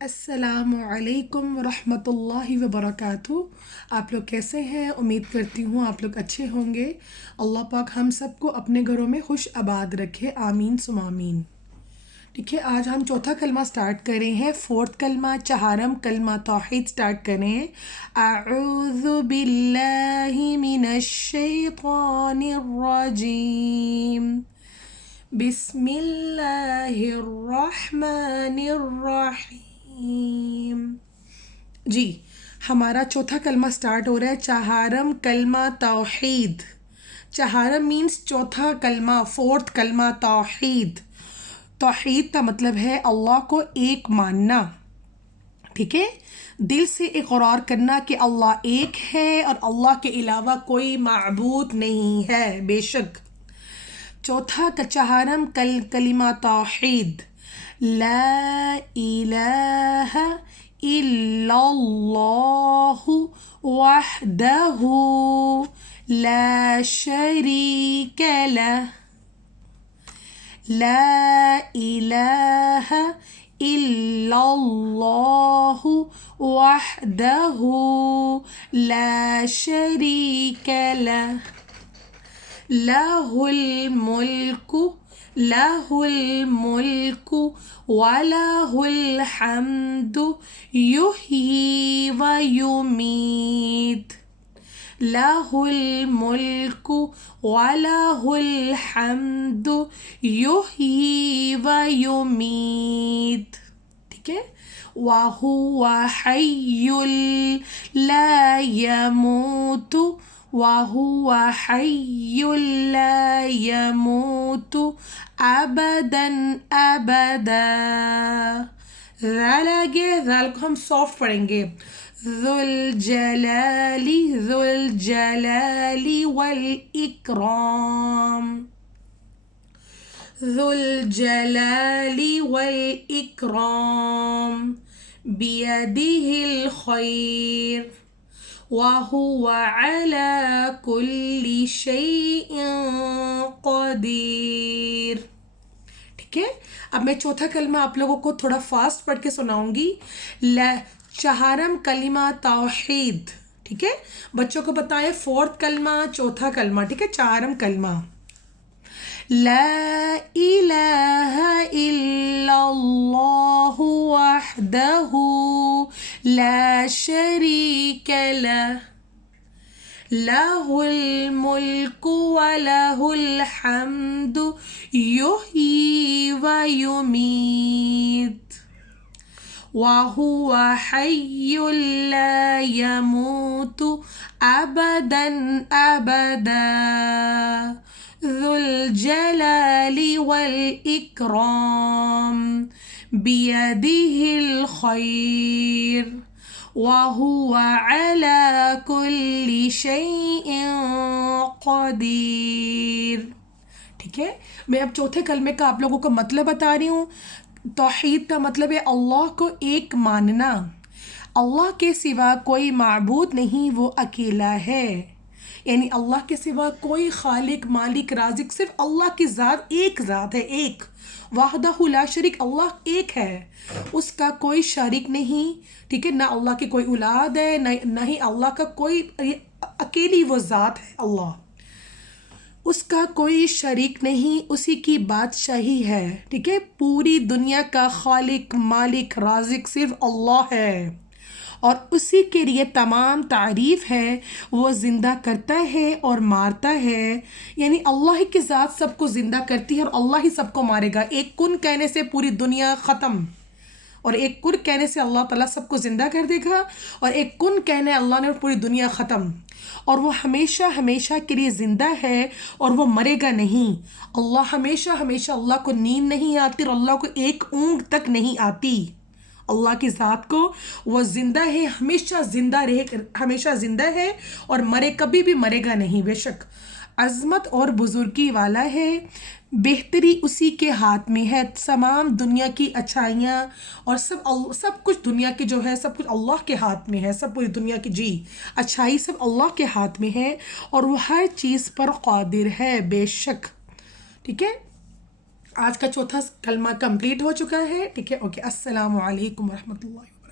السلام علیکم ورحمۃ اللہ وبرکاتہ۔ آپ لوگ کیسے ہیں؟ امید کرتی ہوں آپ لوگ اچھے ہوں گے۔ اللہ پاک ہم سب کو اپنے گھروں میں خوش آباد رکھے، آمین ثم آمین۔ ٹھیک ہے، آج ہم چوتھا کلمہ سٹارٹ کر رہے ہیں، فورتھ کلمہ چہارم کلمہ توحید سٹارٹ کر رہے ہیں۔ اعوذ باللہ من الشیطان الرجیم، بسم اللہ الرحمن الرحیم۔ جی، ہمارا چوتھا کلمہ سٹارٹ ہو رہا ہے، چہارم کلمہ توحید۔ چہارم مینس چوتھا کلمہ، فورتھ کلمہ توحید۔ توحید کا مطلب ہے اللہ کو ایک ماننا، ٹھیک ہے، دل سے اقرار کرنا کہ اللہ ایک ہے اور اللہ کے علاوہ کوئی معبود نہیں ہے، بے شک۔ چوتھا چہارم کلمہ توحید، لا الہ الا اللہ وحدہ لا شریک لہ، لا الہ الا اللہ وحدہ لا شریک لہ، لہ الملک وَلَهُ الْحَمْدُ يُحْيِي وَيُمِيتُ، لَهُ الْمُلْكُ وَلَهُ الْحَمْدُ يُحْيِي وَيُمِيتُ، ٹھیک ہے۔ وَهُوَ حَيٌّ لَا يَمُوتُ، وَهُوَ حَيٌّ لَا يَمُوتُ ابدا ابدا۔ ذال آگے، ذال کو ہم سافٹ پڑھیں گے، ذو الجلال والاکرام، ذو الجلال والاکرام، بیدہ الخیر وَهُوَ عَلَى كُلِّ شَيْءٍ قَدِيرٌ، ٹھیک ہے۔ اب میں چوتھا کلمہ آپ لوگوں کو تھوڑا فاسٹ پڑھ کے سناؤں گی۔ چہارم کلمہ توحید، ٹھیک ہے، بچوں کو بتائیں فورتھ کلمہ، چوتھا کلمہ، ٹھیک ہے، چہارم کلمہ، لا الہ الا اللہ وحدہ لا شریک لہ، لہ الملک ولہ الحمد یحیی ویمیت، وہو حی لا یموت ابدا ابدا، ذو الجلال والاکرام، بیدہ الخیر وَهُوَ عَلَى كُلِّ شَيْءٍ قَدِيرٌ، ٹھیک ہے۔ میں اب چوتھے کلمے کا آپ لوگوں کو مطلب بتا رہی ہوں۔ توحید کا مطلب ہے اللہ کو ایک ماننا، اللہ کے سوا کوئی معبود نہیں، وہ اکیلا ہے، یعنی اللہ کے سوا کوئی خالق، مالک، رازق، صرف اللہ کی ذات، ایک ذات ہے، ایک، وحدہ لا شریک، اللہ ایک ہے، اس کا کوئی شریک نہیں، ٹھیک ہے، نہ اللہ کی کوئی اولاد ہے، نہ ہی اللہ کا کوئی، اکیلی وہ ذات ہے اللہ، اس کا کوئی شریک نہیں، اسی کی بادشاہی ہے، ٹھیک ہے، پوری دنیا کا خالق، مالک، رازق صرف اللہ ہے، اور اسی کے لیے تمام تعریف ہے، وہ زندہ کرتا ہے اور مارتا ہے، یعنی اللہ ہی کی ذات سب کو زندہ کرتی ہے اور اللہ ہی سب کو مارے گا، ایک کن کہنے سے پوری دنیا ختم، اور ایک کن کہنے سے اللہ تعالیٰ سب کو زندہ کر دے گا، اور ایک کن کہنے اللہ نے پوری دنیا ختم، اور وہ ہمیشہ ہمیشہ کے لیے زندہ ہے اور وہ مرے گا نہیں۔ اللہ ہمیشہ ہمیشہ، اللہ کو نیند نہیں آتی اور اللہ کو ایک اونگ تک نہیں آتی، اللہ کی ذات کو، وہ زندہ ہے، ہمیشہ زندہ رہے، ہمیشہ زندہ ہے اور کبھی بھی مرے گا نہیں، بے شک عظمت اور بزرگی والا ہے، بہتری اسی کے ہاتھ میں ہے، تمام دنیا کی اچھائیاں اور سب کچھ دنیا کی جو ہے، سب کچھ اللہ کے ہاتھ میں ہے، سب پوری دنیا کی جی اچھائی سب اللہ کے ہاتھ میں ہے، اور وہ ہر چیز پر قادر ہے، بے شک، ٹھیک ہے۔ آج کا چوتھا کلمہ کمپلیٹ ہو چکا ہے. ٹھیک ہے، اوکے. السلام علیکم ورحمۃ اللہ.